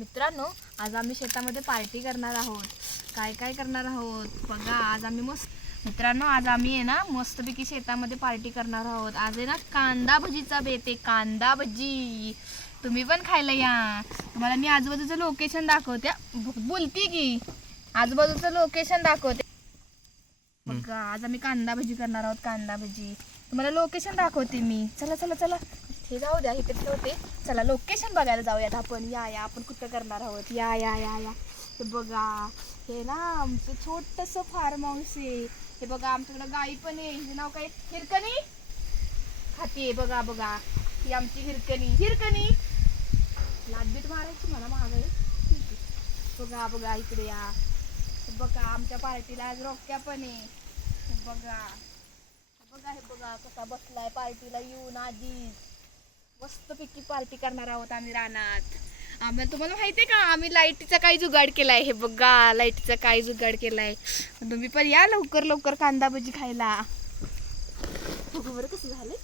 मित्रांनो आज आम्ही शेतामध्ये पार्टी करणार आहोत. काय काय करणार आहोत? बघा आज आम्ही मस्त मित्रांनो आज आम्ही आहे ना मस्तपैकी शेतामध्ये पार्टी करणार आहोत. आज आहे ना कांदा भजीचा बेत आहे कांदा भजी. तुम्ही पण खायला या. तुम्हाला मी आजूबाजूचं लोकेशन दाखवते. बोलती बोलते की आजूबाजूचं लोकेशन दाखवते. बघा आज आम्ही कांदा भजी करणार आहोत कांदा भजी. तुम्हाला लोकेशन दाखवते मी. चला चला चला. हे जाऊ द्या इकडे ठेवते. चला लोकेशन बघायला जाऊयात आपण. या या आपण कुठं करणार आहोत? या या या या. हे बघा हे ना आमचं छोटंसं फार्म हाऊस आहे. हे बघा आमच्याकडं गाई पण आहे. हे नाव काय? हिरकणी? खाते बघा बघा. ही आमची हिरकणी. हिरकणी! लादबीट मारायची मला आहे ठीक आहे बघा बघा इकडे या. बघा आमच्या पार्टीला आज रोक्या पण आहे. बघा. बघा हे बघा कसा बसलाय पार्टीला येऊन आधीच. मस्तपैकी पार्टी करणार आहोत आम्ही रानात. आम्हाला तुम्हाला माहिती आहे का आम्ही लाईटीचा काय जुगाड केलाय. हे बघा लाईटीचा काय जुगाड केलाय. तुम्ही पण या लवकर लवकर कांदा भजी खायला. बरं कसं झालं